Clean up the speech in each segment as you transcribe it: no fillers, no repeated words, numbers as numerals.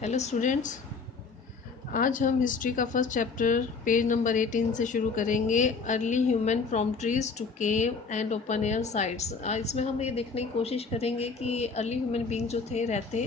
Hello students, आज हम history का फर्स्ट चैप्टर पेज नंबर 18 से शुरू करेंगे। Early human from trees to cave and open air sites. इसमें हम ये देखने की कोशिश करेंगे कि अर्ली ह्यूमन बींग जो थे रहते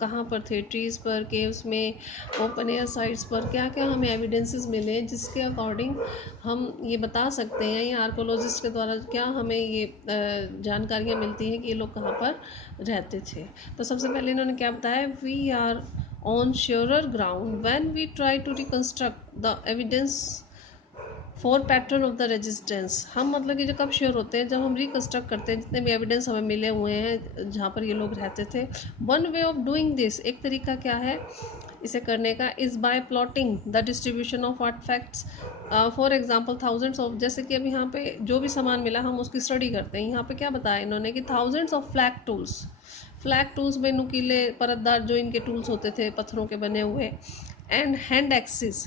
कहाँ पर थे, ट्रीज़ पर, केव्स में, ओपन एयर साइट्स पर। क्या क्या हमें एविडेंसेस मिले जिसके अकॉर्डिंग हम ये बता सकते हैं, या आर्कोलॉजिस्ट के द्वारा क्या हमें ये जानकारियाँ मिलती हैं कि ये लोग कहाँ पर रहते थे। तो सबसे पहले इन्होंने क्या बताया, we are on surer ground when we try to reconstruct the evidence for pattern of the resistance। हम मतलब कि जो कब श्योर होते हैं, जब हम रिकन्स्ट्रक्ट करते हैं जितने भी एविडेंस हमें मिले हुए हैं जहाँ पर ये लोग रहते थे। One way of doing this, एक तरीका क्या है इसे करने का, is by plotting the distribution of artefacts. For example thousands of, जैसे कि अब यहाँ पे जो भी सामान मिला हम उसकी स्टडी करते हैं। यहाँ पे क्या बताया इन्होंने कि थाउजेंड्स ऑफ फ्लैग टूल्स में नुकीले परतदार जो इनके टूल्स होते थे पत्थरों के बने हुए, एंड हैंड एक्सिस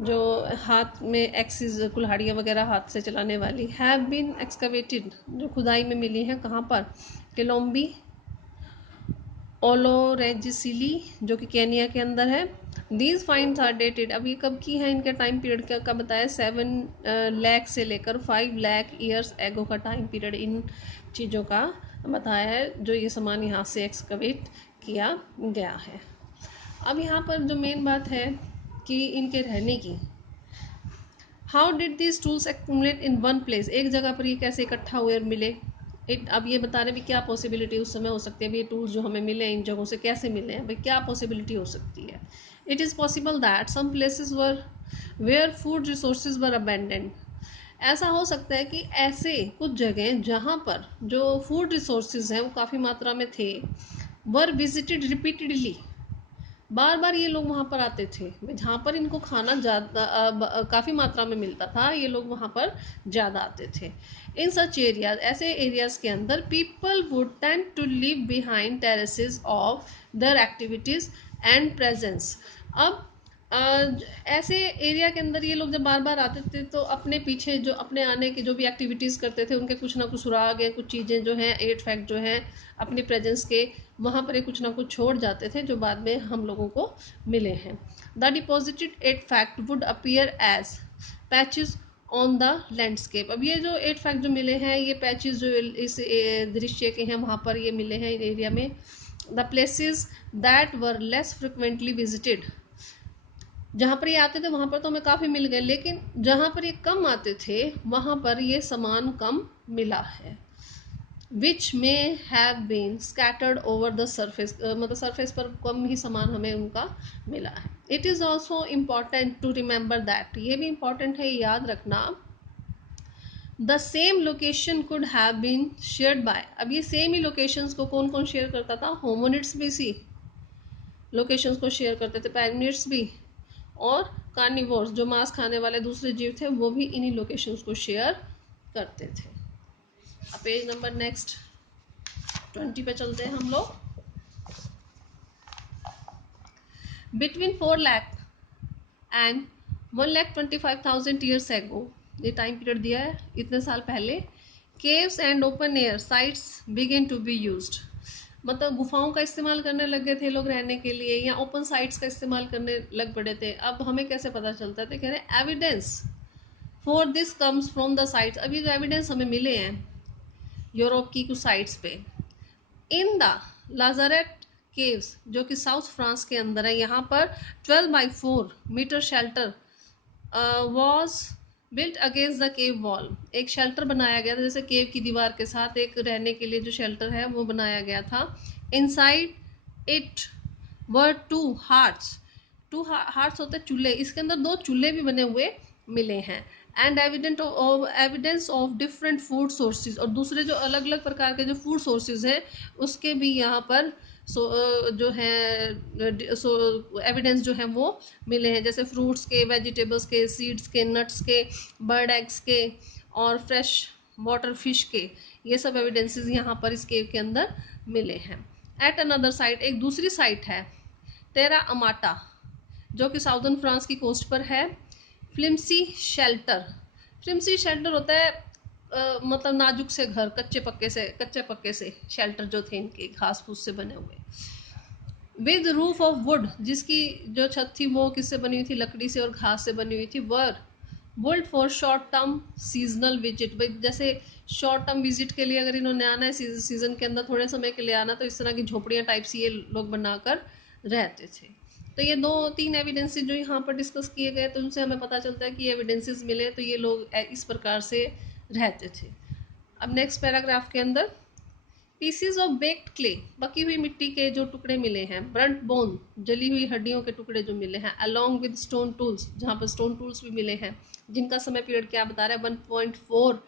जो हाथ में एक्सिस कुल्हाड़ियाँ वगैरह हाथ से चलाने वाली, हैव बीन एक्सकवेटेड जो खुदाई में मिली हैं। कहाँ पर, कोलंबी, ओलोरेजिसिली जो कि केनिया के अंदर है। दीज फाइंड्स आर डेटेड, अब ये कब की है, इनका टाइम पीरियड क्या का बताया, 7 लाख से लेकर 5 लाख ईयर्स एगो का टाइम पीरियड इन चीज़ों का बताया है जो ये सामान यहाँ से एक्सकवेट किया गया है। अब यहाँ पर जो मेन बात है कि इनके रहने की, how did this tools accumulate in one place, एक जगह पर ये कैसे इकट्ठा हुए और मिले। अब ये बता रहे भी क्या पॉसिबिलिटी उस समय हो सकती है, ये टूल्स जो हमें मिले इन जगहों से कैसे मिले हैं, भाई क्या पॉसिबिलिटी हो सकती है। It is possible that some places were where food resources were abundant, ऐसा हो सकता है कि ऐसे कुछ जगह जहाँ पर जो फूड रिसोर्सेज हैं वो काफ़ी मात्रा में थे, वर विजिटेड रिपीटेडली, बार बार ये लोग वहाँ पर आते थे, जहाँ पर इनको खाना ज़्यादा काफ़ी मात्रा में मिलता था, ये लोग वहाँ पर ज़्यादा आते थे। इन सच एरियाज, ऐसे एरियाज के अंदर people would tend to live behind terraces of their activities and presence. अब ऐसे एरिया के अंदर ये लोग जब बार बार आते थे तो अपने पीछे जो अपने आने की जो भी एक्टिविटीज़ करते थे उनके कुछ ना कुछ सुराग है, कुछ चीज़ें जो हैं, एट फैक्ट जो हैं अपनी प्रेजेंस के वहाँ पर ये कुछ ना कुछ छोड़ जाते थे जो बाद में हम लोगों को मिले हैं। The deposited artefact would appear as patches on the landscape. अब ये जो एट फैक्ट जो मिले हैं, ये पैचेस जो इस दृश्य के हैं वहाँ पर ये मिले हैं इन एरिया में। The places that were less frequently visited, जहाँ पर ये आते थे वहाँ पर तो हमें काफ़ी मिल गए, लेकिन जहाँ पर ये कम आते थे वहाँ पर ये सामान कम मिला है। Which may have been scattered over the surface, मतलब सरफेस पर कम ही सामान हमें उनका मिला है। It is also important to remember that, ये भी इम्पॉर्टेंट है याद रखना, the same location could have been shared by. अब ये सेम ही लोकेशंस को कौन कौन शेयर करता था, होमोनिड्स भी इसी लोकेशंस को शेयर करते थे, पैगनेट्स भी, और कार्निवोर्स जो मांस खाने वाले दूसरे जीव थे वो भी इन्हीं लोकेशंस को शेयर करते थे। अब पेज नंबर नेक्स्ट 20 पे चलते हैं हम लोग। Between 4 lakh and 1,25,000 years ago, ये टाइम पीरियड दिया है इतने साल पहले, caves and open air sites begin to be used, मतलब गुफाओं का इस्तेमाल करने लग गए थे लोग रहने के लिए, या ओपन साइट्स का इस्तेमाल करने लग पड़े थे। अब हमें कैसे पता चलता है, कह रहे evidence for this comes from the sites. अब ये जो एविडेंस हमें मिले हैं यूरोप की कुछ साइट्स पे, इन द लाजारेट केव्स जो कि साउथ फ्रांस के अंदर है, यहाँ पर 12 by 4 metre shelter was built against the cave wall, एक शेल्टर बनाया गया था जैसे केव की दीवार के साथ एक रहने के लिए जो शेल्टर है वो बनाया गया था। Inside it were to hearts होते चूल्हे, इसके अंदर 2 चूल्हे भी बने हुए मिले हैं। And evidence of different food sources, और दूसरे जो अलग अलग प्रकार के जो फूड सोर्सेज हैं उसके भी यहाँ पर जो है एविडेंस जो है वो मिले हैं, जैसे फ्रूट्स के, वेजिटेबल्स के, सीड्स के, नट्स के, बर्ड एग्स के, और फ्रेश वाटर फिश के, ये सब एविडेंसेस यहाँ पर इस केव के अंदर मिले हैं। एट अनदर साइट, एक दूसरी साइट है टेरा अमाटा जो कि साउदर्न फ्रांस की कोस्ट पर है। फ्लिम्सी शेल्टर होता है मतलब नाजुक से घर, कच्चे पक्के से शेल्टर जो थे इनके घास फूस से बने हुए। विद रूफ ऑफ वुड, जिसकी जो छत थी वो किससे बनी हुई थी, लकड़ी से और घास से बनी हुई थी। Were built for short term seasonal visit, भाई जैसे शॉर्ट टर्म विजिट के लिए अगर इन्होंने आना है सीजन के अंदर थोड़े समय के लिए आना, तो इस तरह की झोपड़ियाँ टाइप से ये लोग बनाकर रहते थे। तो ये 2-3 एविडेंसेस जो यहाँ पर डिस्कस किए गए, तो उनसे हमें पता चलता है कि ये एविडेंसेस मिले तो ये लोग इस प्रकार से रहते थे। अब नेक्स्ट पैराग्राफ के अंदर, पीसीज ऑफ बेक्ड क्ले, पकी हुई मिट्टी के जो टुकड़े मिले हैं। ब्रंट बोन, जली हुई हड्डियों के टुकड़े जो मिले हैं। अलॉन्ग विद स्टोन टूल्स, जहाँ पर स्टोन टूल्स भी मिले हैं, जिनका समय पीरियड क्या बता रहा है, 1.4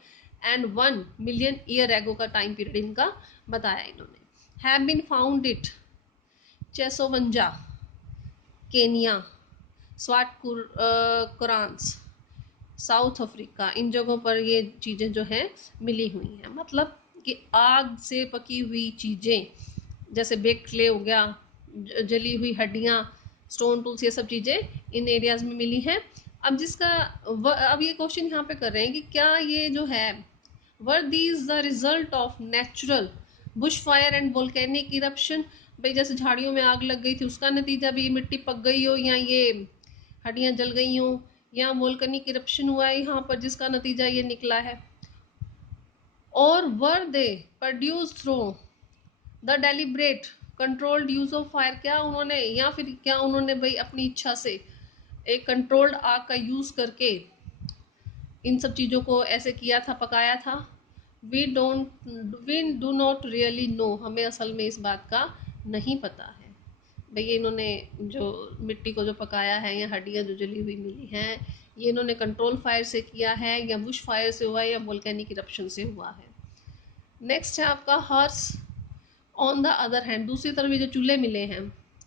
एंड 1 मिलियन ईयर एगो का टाइम पीरियड इनका बताया इन्होंने। Have been found at Chesowanja, Kenya, Swartkrans, South Africa, इन जगहों पर ये चीज़ें जो हैं मिली हुई हैं। मतलब कि आग से पकी हुई चीज़ें, जैसे बेक क्ले हो गया, जली हुई हड्डियाँ, स्टोन टूल्स, ये सब चीज़ें इन एरियाज़ में मिली हैं। अब अब ये क्वेश्चन यहाँ पे कर रहे हैं कि क्या ये जो है, were these the result of natural Bush fire and volcanic eruption, भाई जैसे झाड़ियों में आग लग गई थी उसका नतीजा भी मिट्टी पक गई हो, या ये हड्डियाँ जल गई हों, या वोल्केनिक इरप्शन हुआ है यहाँ पर जिसका नतीजा ये निकला है। और were they produce through the deliberate controlled use of fire, क्या उन्होंने, या फिर क्या उन्होंने भाई अपनी इच्छा से एक कंट्रोल्ड आग का यूज करके इन सब चीज़ों को ऐसे किया था, पकाया था। We do not really know, हमें असल में इस बात का नहीं पता है। भैया इन्होंने जो मिट्टी को जो पकाया है, या हड्डियाँ जो जली हुई मिली हैं, ये इन्होंने कंट्रोल फायर से किया है, या बुश फायर से हुआ है, या वोल्केनिक इरप्शन से हुआ है। नेक्स्ट है आपका hearths on the other hand, दूसरी तरफ ये जो चूल्हे मिले हैं।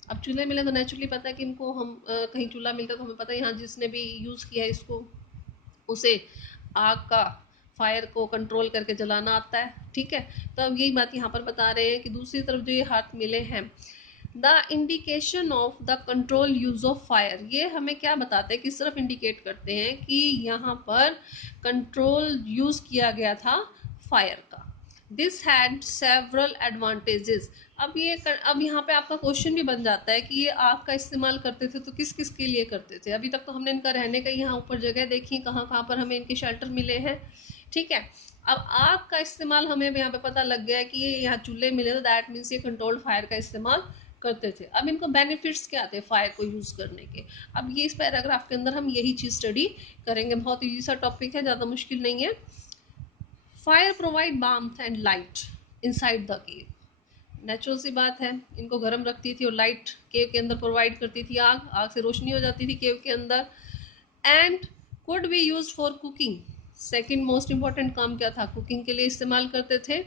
अब चूल्हे मिले तो नेचुरली पता है कि इनको हम कहीं चूल्हा मिलता है तो हमें पता है यहाँ जिसने भी यूज़ किया है इसको, उसे आग का फायर को कंट्रोल करके जलाना आता है। ठीक है, तो अब यही बात यहाँ पर बता रहे हैं कि दूसरी तरफ जो ये हाथ मिले हैं, the indication of the control use of fire, ये हमें क्या बताते हैं, किस तरफ इंडिकेट करते हैं कि यहाँ पर कंट्रोल यूज किया गया था फायर का। दिस हैड सेवरल एडवांटेजेस, अब यहाँ पे आपका क्वेश्चन भी बन जाता है कि ये आग का इस्तेमाल करते थे तो किस किस के लिए करते थे। अभी तक तो हमने इनका रहने का यहाँ ऊपर जगह देखी, कहाँ कहाँ पर हमें इनके शेल्टर मिले हैं। ठीक है, अब आग का इस्तेमाल हमें यहाँ पे पता लग गया है कि ये यहाँ चूल्हे मिले, तो दैट मीन्स ये कंट्रोल्ड फायर का इस्तेमाल करते थे। अब इनको बेनिफिट्स क्या थे फायर को यूज करने के, अब ये इस पैराग्राफ के अंदर हम यही चीज स्टडी करेंगे। बहुत ईजी सा टॉपिक है, ज़्यादा मुश्किल नहीं है। Fire provide warmth and light inside the cave, natural सी बात है, इनको गर्म रखती थी और लाइट केव के अंदर प्रोवाइड करती थी। आग आग से रोशनी हो जाती थी केव के अंदर। And could be use for cooking, second most important काम क्या था, कुकिंग के लिए इस्तेमाल करते थे।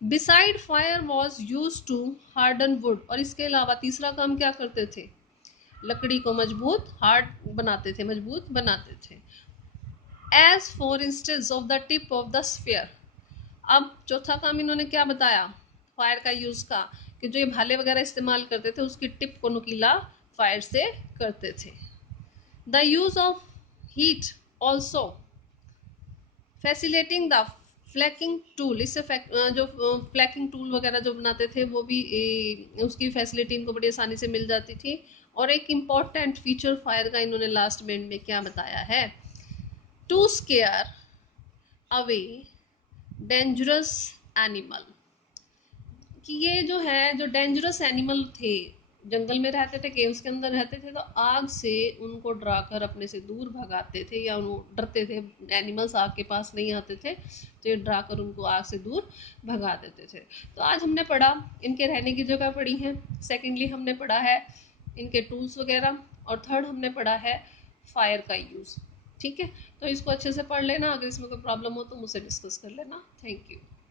Beside fire was use to harden wood, और इसके अलावा तीसरा काम क्या करते थे, लकड़ी को मजबूत हार्ड बनाते थे, मजबूत बनाते थे। As for instance of the tip of the spear, अब चौथा काम इन्होंने क्या बताया फायर का यूज का, कि जो ये भाले वगैरह इस्तेमाल करते थे उसकी टिप को नुकीला फायर से करते थे। The use of heat also facilitating the flaking tool, इससे जो फ्लैकिंग टूल वगैरह जो बनाते थे वो भी उसकी फैसिलिटी इनको बड़ी आसानी से मिल जाती थी। और एक इम्पॉर्टेंट फीचर फायर का इन्होंने लास्ट में इनमें क्या बताया है, to scare away dangerous animal, कि ये जो है जो डेंजरस एनिमल थे, जंगल में रहते थे, केव्स के अंदर रहते थे, तो आग से उनको डराकर अपने से दूर भगाते थे, या उनको डरते थे, एनिमल्स आग के पास नहीं आते थे, तो ये डराकर उनको आग से दूर भगा देते थे। तो आज हमने पढ़ा इनके रहने की जगह पढ़ी है, सेकेंडली हमने पढ़ा है इनके टूल्स वगैरह, और थर्ड हमने पढ़ा है फायर का यूज़। ठीक है, तो इसको अच्छे से पढ़ लेना, अगर इसमें कोई प्रॉब्लम हो तो मुझसे डिस्कस कर लेना। Thank you.